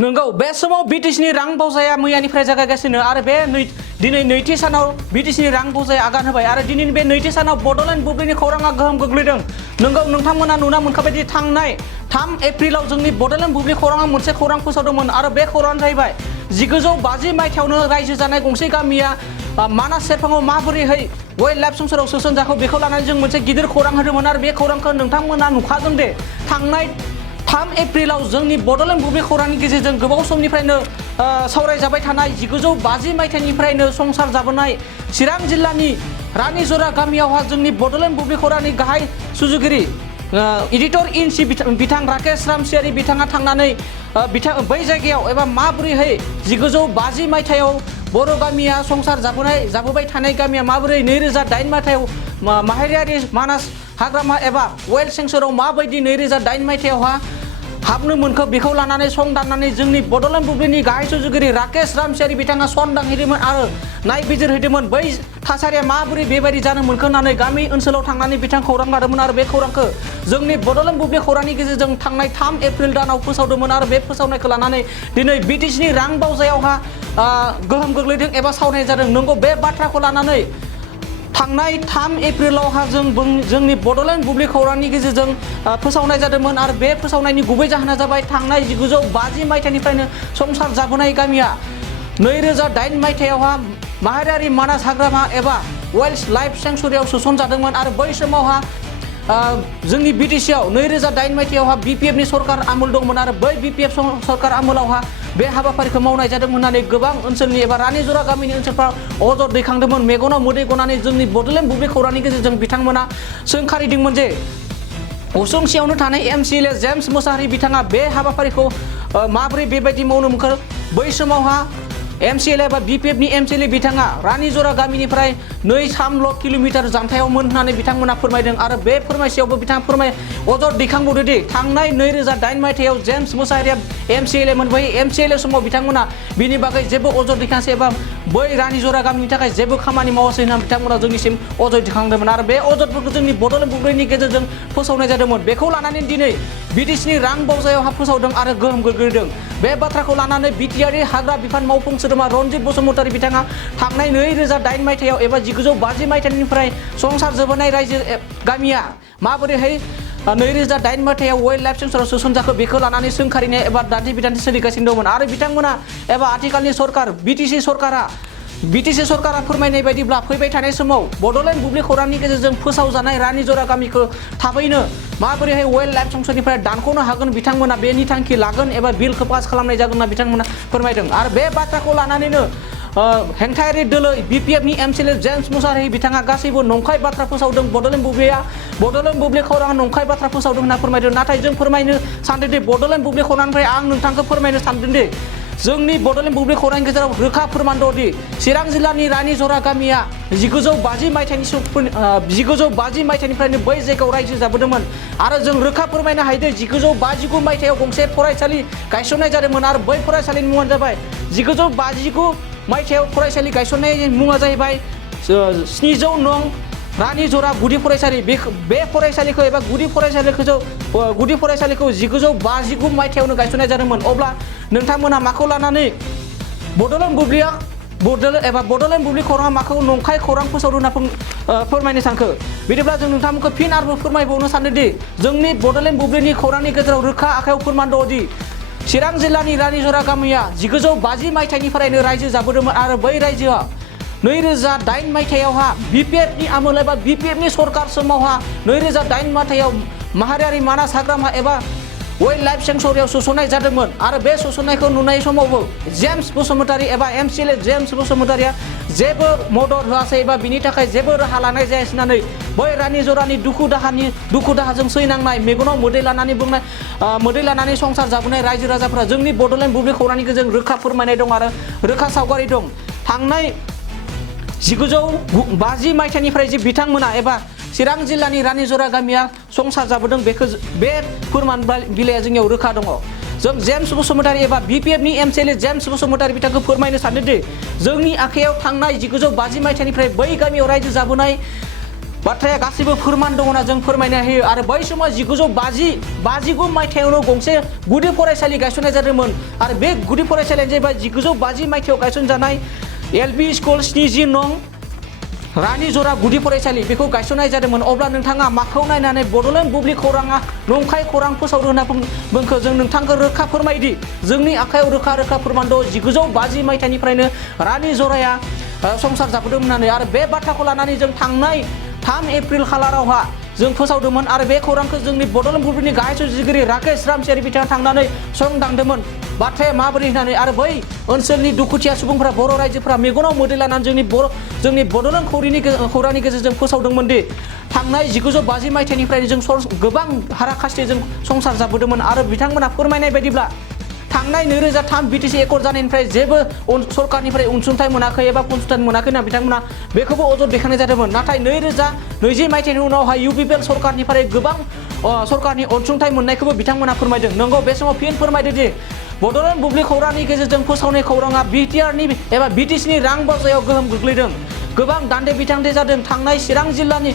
नोंगौ बे समाव बिटिसिनि रां बावजाया मैयानिफ्राय जागायगासिनो आरो बे दिनै नैथि सानाव बिटिसिनि रां बावजाया आगान होबाय आरो दिनैनि बे नैथि सानाव बड'लेण्ड बुब्लिनि खौराङा गोहोम गोग्लैदों। नोंगौ नोंथांमोना नुना मोनखाबायदि थांनाय 3 एप्रिलाव जोंनि बड'लेण्ड बुब्लि खौराङा मोनसे खौरां फोसावदोंमोन आरो बे खौराङानो जाहैबाय 1950 मायथाइयावनो रायजो जानाय गंसे गामिया मानास सेरफाङाव माबोरैहाय वाइल्ड लाइफ सेंसुरियाव सोसनजाखो बेखौ लानानै जों मोनसे गिदिर खौरां होदोंमोन आरो बे खौरांखौ नोंथांमोना नुखादों दे थांनाय 3 एप्रिलाव जोंनि बड'लेण्ड बुब्लि खौरांनि गेजेरजों गोबाव समनिफ्रायनो सावरायजाबाय थानाय 1950 मायथाइनिफ्रायनो संसार जाबोनाय चिरां जिल्लानि रानिजरा गामियावहा जोंनि बड'लेण्ड बुब्लि खौरांनि गाहाय सुजुगिरि एडिटर इन चिफ बिथां राकेश रामसियारि बिथाङा थांनानै बै जायगायाव एबा माबोरैहाय 1950 मायथाइयाव बर' गामिया संसार जाबोबाय थानाय गामिया माबोरै 2008 मायथाइयाव माहारियारि मानास हाग्रामा एबा वाइल्ड सेंसुरियाव माबायदि 2008 मायथाइयावहा हाबनो मोनखो बेखौ लानानै संदाननानै जोंनि बड'लेण्ड बुब्लिनि गाहाय सुजुगिरि राकेश रामसियारि बिथाङा संदानहैदोंमोन आरो नायबिजिरहैदोंमोन बै थासारिया माबोरै बेबायदि जानो मोनखो होननानै गामि ओनसोलाव थांनानै बिथां खौरां लादोंमोन आरो बे खौरांखौ जोंनि बड'लेण्ड बुब्लि खौरांनि गेजेरजों थांनाय 3 एप्रिल दानाव फोसावदोंमोन आरो बे फोसावनायखौ लानानै दिनै बिटिसिनि रां बावजायावहा गोहोम गोग्लैदों एबा सावरायनाय जादों। नंगौ बे बाथ्राखौ लानानै थांनाय 3 एप्रिलावहा जोंनि बड'लेण्ड बुब्लि खौरांनि गेजेरजों फोसावनाय जादोंमोन आरो बे फोसावनायनि गुबै जाहोना जाबाय थांनाय 1950 मायथाइनिफ्रायनो संसार जाबोनाय गामिया 2008 मायथाइयावहा माहारियारि मानास हाग्रामा एबा वाइल्ड लाइफ सेंसुरियाव सोसनजादोंमोन आरो बै समावहा जोंनि बिटिसिआव 2008 मायथाइयावहा बिपिएफनि सरकार आमोल दंमोन आरो बै बिपिएफ सरकार आमोलावहा बे हाबाफारिखौ मावनाय जादोंमोन होननानै गोबां ओनसोलनि एबा रानिजरा गामिनि ओनसोलफ्राव अजद दैखांदोंमोन मेगनाव मोदै गनानै जोंनि बड'लेण्ड बुब्लि खौरांनि गेजेरजों बिथांमोना सोंखारिदोंमोन जे उसुंसेयावनो थानाय एमसिएलए जेम्स मुसाहारि बिथाङा बे हाबाफारिखौ माबोरै बेबायदि मावनो मोनखो बै समावहा एमसिएलए एबा बिपिएफनि एमसिएलए बिथाङा रानिजरा गामिनिफ्राय 2-3 किल'मिटार जानथायावमोन होननानै बिथांमोना फोरमायदों आरो बे फोरमायसेयावबो बिथाङा अजद दैखांबावदो दि थांनाय 2008 मायथाइयाव जेम्स मुसाहारिया एमसिएलए मोन बै एमसिएलए समाव बिथांमोना बिनि बागै जेबो अजद दैखांसै एबा बै रानिजरा गामिनि थाखाय जेबो खामानि मावासै होनना बिथांमोना जोंनिसिम अजद दैखांदोंमोन आरो बे अजदफोरखौ जोंनि बड'लेण्ड बुब्लिनि गेजेरजों फोसावनाय जादोंमोन। बेखौ लानानै दिनै बिटिसिनि रां बावजायावहा फोसावदों आरो गोहोम गोग्लैदों। बे बाथ्राखौ लानानै बिटिआरनि हाग्रा बिफान मावफुं सोद्रोमा रनजित बसुमतारी बिथाङा थांनाय 2008 मायथाइयाव एबा 1950 मायथाइनिफ्राय संसार जाबोनाय रायजो गामिया माबोरैहाय 2008 मायथाइयाव वाइल्ड लाइफ सेंसुरियाव सोसनजाखो बेखौ लानानै सोंखारिनाय एबा दान्थे बिदान्थे सोलिगासिनो दंमोन आरो बिथांमोना एबा आथिखालनि सरकार बिटिसि सरकारा फोरमायनाय बायदिब्ला फैबाय थानाय समाव बड'लेण्ड बुब्लि खौरांनि गेजेरजों फोसावजानाय रानिजरा गामिखौ थाबैनो माबोरैहाय वाइल्ड लाइफ सेंसुरिनिफ्राय दानख'नो हागोन बिथांमोना बेनि थांखि लागोन एबा बिलखौ पास खालामनाय जागोन होनना बिथांमोना फोरमायदों आरो बे बाथ्राखौ लानानैनो हेंथायारि दोलो बिपिएफनि एमसिएलए जेम्स मुसाहारि बिथाङा गासैबो नंखाय बाथ्रा फोसावदों बड'लेण्ड बुब्लि खौराङा नंखाय बाथ्रा फोसावदों होनना फोरमायदों। नाथाय जों फोरमायनो सानदों दि बड'लेण्ड बुब्लि खौरांनिफ्राय आं नोंथांखौ फोरमायनो सानदों दि जोंनि बड'लेण्ड बुब्लि खौरांनि गेजेराव रोखा फोरमान दंदि चिरां जिल्लानि रानिजरा गामिया 1950 मायथाइनिफ्रायनो बै जायगायाव रायजो जाबोदोंमोन आरो जों रोखा फोरमायनो हायो 1959 मायथाइयाव गंसे फरायसालि गायसननाय जादोंमोन आरो बै फरायसालिनि मुङानो जाबाय 1959 मायथाइयाव फरायसालि गायसननायनि मुङा जाहैबाय 700 नं रानिजरा गुदि फरायसालि। बे फरायसालिखौ एबा गुदि फरायसालिखौ 1959 मायथाइयावनो गायसननाय जादोंमोन। अब्ला नोंथांमोना माखौ लानानै बड'लेण्ड बुब्लि खौराङा माखौ नंखाय खौरां फोसावदों होनना फोरमायनो सानखो बिदिब्ला जों नोंथांमोनखौ फिन आरोबाव फोरमायबावनो सानदोंदि जोंनि बड'लेण्ड बुब्लिनि खौरांनि गेजेराव रोखा आखायाव फोरमान दंदि चिरां जिल्लानि रानिजरा गामिया 1950 मायथाइनिफ्रायनो रायजो जाबोदोंमोन आरो बै रायजोआ 2008 मायथाइयावहा बिपिएफनि आमोल एबा बिपिएफनि सरकार समावहा 2008 मायथाइयाव माहारियारि मानास हाग्रामा एबा वाइल्ड लाइफ सेंसुरियाव सोसननाय जादोंमोन आरो बे सोसननायखौ नुनाय समावबो जेम्स बसुमतारी एबा एमसिएलए जेम्स बसुमतारीया जेबो मदद होआसै एबा बिनि थाखाय जेबो राहा लानाय जायासै होननानै बै रानिजरानि दुखु दाहाजों सैनांनाय मेगनाव मोदै लानानै संसार जाबोनाय रायजो राजाफोरा जोंनि बड'लेण्ड बुब्लि खौरांनि गेजेरजों रोखा फोरमायनाय दं आरो रोखा सावगारि दं। थांनाय 1950 मायथाइनिफ्राय जे बिथांमोना एबा चिरां जिल्लानि रानिजरा गामिया संसार जाबोदों बे फोरमान बिलाइया जोंनियाव रोखा दङ। जों जेम्स बसुमतारी एबा बिपिएफनि एमसिएलए जेम्स बसुमतारी बिथांखौ फोरमायनो सानदों दि जोंनि आखायाव थांनाय 1950 मायथाइनिफ्राय बै गामियाव रायजो जाबोनाय बाथ्राया गासिबो फोरमान दङना जों फोरमायनो होयो आरो बै समाव 1959 मायथाइयावनो गंसे गुदि फरायसालि गायसननाय जादोंमोन आरो बे गुदि फरायसालियानो जाहैबाय 1950 मायथाइयाव गायसनजानाय एलपि स्कुल 70 नं रानीजरा गुदि फरायसालि बेखौ गायसननाय जादोंमोन। अब्ला नोंथाङा माखौ नायनानै बड'लेण्ड बुब्लि खौराङा नंखाय खौरां फोसावदों होनना बुंखो जों नोंथांखौ रोखा फोरमायदि जोंनि आखायाव रोखा फोरमान दं 1950 मायथाइनिफ्रायनो रानीजराया संसार जाबोदोंमोन होननानै आरो बे बाथ्राखौ लानानै जों थांनाय 3 एप्रिल खालारावहा जों फोसावदोंमोन आरो बे खौरांखौ जोंनि बड'लेण्ड बुब्लिनि गाहाय सुजुगिरि राकेश रामसियारि बिथाङा थांनानै संदांदोंमोन बाथ्राया माबोरै होननानै आरो बै ओनसोलनि दुखुथिया सुबुंफोरा बर' रायजोफोरा मेगनाव मोदै लानानै जोंनि बड'लेण्ड खौरांनि गेजेरजों फोसावदोंमोन दि थांनाय 1950 मायथाइनिफ्रायनो जों गोबां हाराखास्थिजों संसार जाबोदोंमोन आरो बिथांमोना फोरमायनाय बायदिब्ला थांनाय 2003 बिटिसि एकर्ड जानायनिफ्राय जेबो सरकारनिफ्राय अनसुंथाइ मोनाखै एबा कनसुलटेट मोनाखै होनना बिथांमोना बेखौबो अजद दैखांनाय जादोंमोन। नाथाय 2020 मायथाइनि उनावहाय इउपिपिएल सरकारनिफ्राय गोबां सरकारनि अनसुंथाइ मोननायखौबो बिथांमोना फोरमायदों। नंगौ बे समाव फिन फोरमायदो दि बड'लेण्ड बुब्लि खौरांनि गेजेरजों फोसावनाय खौराङा बिटिआरनि एबा बिटिसिनि रां बावजायाव गोहोम गोग्लैदों। गोबां दान्थे बिथान्थे जादों। थांनाय चिरां जिल्लानि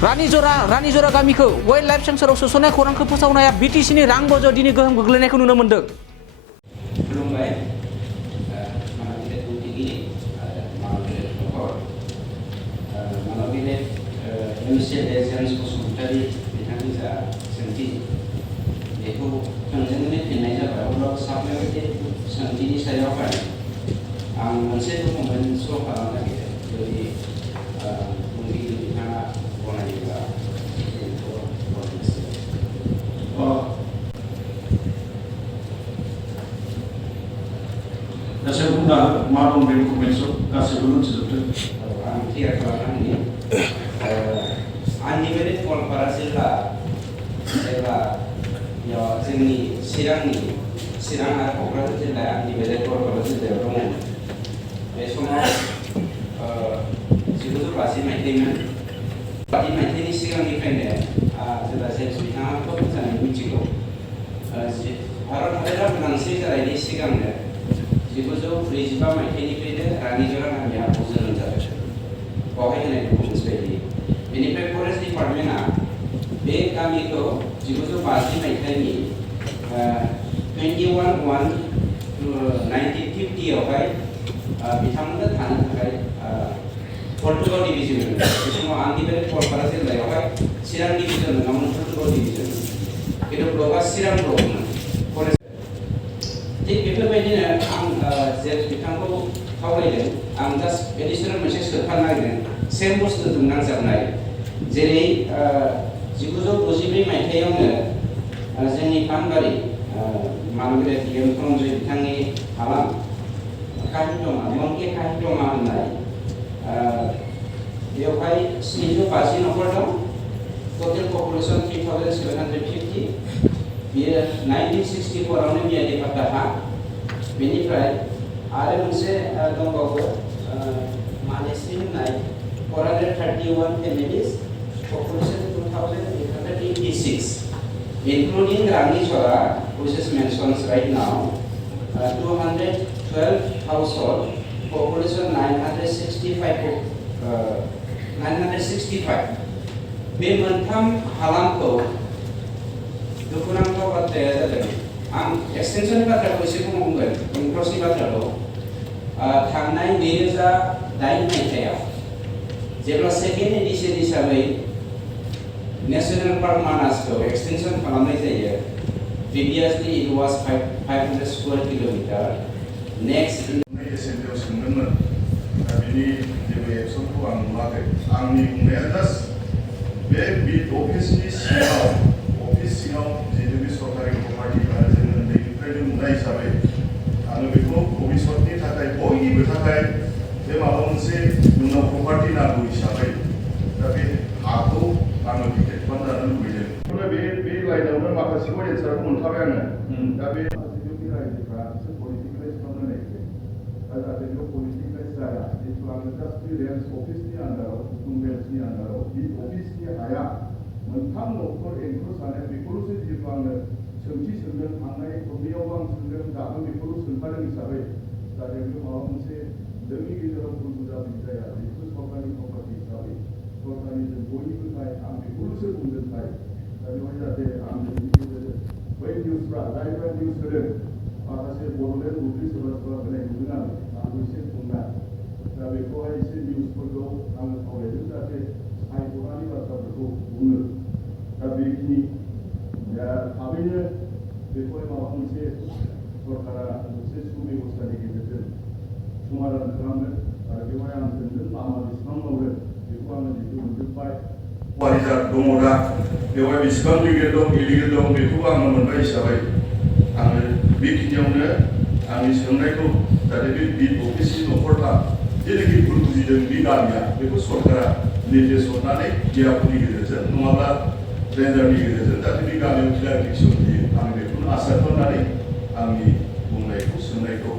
रानीजरा गामिखौ वाइल्ड लाइफ सेंसुरियाव सोसननाय खौरांखौ फोसावनाया बिटिसिनि रां बावजायाव दिनै गोहोम गोग्लैनायखौ नुनो मोन्दों। खुलुमबाय जेम्स बसुमतारी बिथांनि जा सोंथि बेखौ थोंजोङै फिननाय जाबाय अब्लाबो साप्लिमेन्टारि सोंथिनि सायावहाय आं मोनसे डकुमेन्ट श' खालामनो नागिरदों जुदि बुंगिरि बिथाङा गनायोब्ला saya bukan malu berkomentar kasih dulu sesuatu. आं क्लियार खालामनानै आनडिभाइडेड गवालपारा जिल्ला एबा जोंनि चिरां आरो क'क्राझार जिल्लाया आनडिभाइडेड गवालपारा जिल्लायाव दङ। बे समाव 1950 मायथाइमोन। 50 मायथाइनि सिगांनिफ्रायनो जेब्ला जेम्स बिथाङाथ' मोजाङै मिथिगौ भारत हादरा उदांस्रि जानायनि सिगांनो 1945 मायथाइनिफ्रायनो रानीजरा गामिया जोनोम जादों। बावहाय होनाय डकुमेन्ट्स बायदि बेनिफ्राय फरेस्ट डिपार्टमेन्टआ बे गामिखौ 1950 मायथाइनि 21/1/1950 आवहाय बिथांमोननो थानो थाखाय पर्तुगाल डिभिजन होनो। बे समाव आनडिभाइडेड गवालपारा जिल्लायावहाय चिरां डिभिजन नङामोन, पर्तुगाल डिभिजन खिन्थु ब्लकआ चिरां ब्लकमोन। थिग बेफोरबायदिनो आं जेम्स बिथांखौ खावलायदों आं जास्ट एडिसनेल मोनसे सोफानो नागिरदों सेम बुस्थुजों नांजाबनाय जेरै 1962 मायथाइयावनो जोंनि पानबारि मानगोरे डिएम धनन्जय बिथांनि हालाम काहिटमा मंके काहिटमा होननाय बेवहाय 750 न'खर दं। टटेल पपुलेसन 3750। बियो 1964 आवनो मियादि पाट्टा हा। बेनिफ्राय आरो मोनसे दंबावो मानेस्रि होननाय 431 families population 2886 including Ranijora which is mentioned right now 212 household population 965 बे मोनथाम हालामखौ दुखुनांथाव बाथ्राया जादों आं एक्सटेंसननि बाथ्राखौ एसे बुंगोन इनक्रसनि बाथ्राखौ थांनाय 2008 मायथाइयाव जेब्ला सेकेन्ड एडिशन हिसाबै नेशनेल पार्क मानासखौ एक्सटेंसन खालामनाय जायो previously it was 500 square kilometre next एसेम्बलियाव सोंदोंमोन दा बिनि जेबो एक्सनखौ आं नुवाखै। आंनि बुंनाया जास्ट बे बिट अफिसनि सिङाव जिहेतु बे सरकारि प्रपार्टि आरो जों उन्दैनिफ्रायनो नुनाय हिसाबै आङो बेखौ भबिष्यतनि थाखाय बयनिबो थाखाय बे माबा मोनसे उनाव प्रपार्टि नांगौ हिसाबै दा बे हाखौ आङो टिकेट खालामजानो लुबैदों। बे लाइनावनो माखासेखौ एन्सारखौ मोनखाबाय आङो। दा बे जोंनि रायजोफ्रा एसे पलिटिकेलाइज खालामनो नागिरदों दा जाहाथे बेयाव पलिटिकेलाइज जाया जिहेतु आङो जास्ट बे रेन्ज अफिसनि आन्दाराव हुकुम बेन्चनि आन्दाराव बे अफिसनि हाया मोनथाम न'खर एनक्ल'ज जानाय बेखौल'सो जिहेतु आङो सोंथि सोंदों थांनाय खननैयावबो आं सोंदों दाबो बेखौल' सोंखादों हिसाबै जाहाथे बेयाव माबा मोनसे जोंनि गेजेराव भुल बुजाबुजि जाया बेखौ सरकारनि प्रपार्टि हिसाबै सरकारनि जों बयनिबो थाखाय आं बेखौल'सो बुंगोन थाय दा बेवहाय जाहाथे आं नोंनि गेजेरजों बै निउसफ्रा जायफ्रा निउस होदों माखासे बड'लेण्ड बुब्लि सोरबा सोरबा होनाय नुदों आंबो एसे बुंना दा बेखौहाय एसे निउसफोरखौ आङो खावलायदों जाहाथे सायख'नानै बाथ्राफोरखौ बुङो दा बेखिनि दा थाबैनो बेखौहाय माबा मोनसे सरकारा मोनसे सुबेबस्थानि गेजेरजों समाधान खालामगोन आरो बेवहाय आं सोंदों लामा बेसेबां मावदों बेखौ आङो जिथु मोनजोब्बाय वारिजात दङ दा बेवहाय बेसेबां लिगेल दं इलिगेल दं बेखौबो आङो मोनबाय हिसाबै आङो बेखिनियावनो आंनि सोंनायखौ जाहाथे बे बिट अफिसनि न'खरफ्रा जेनाखि भुल बुजिदों बे गामिया बेखौ सरकारा निर्देश हरनानै डिआरअनि गेजेरजों नङाब्ला रेन्जारनि गेजेरजों जाहाथे बे गामियाव क्लियारिफिकेसन होयो आं बेखौनो आसा खालामनानै आंनि बुंनायखौ सोंनायखौ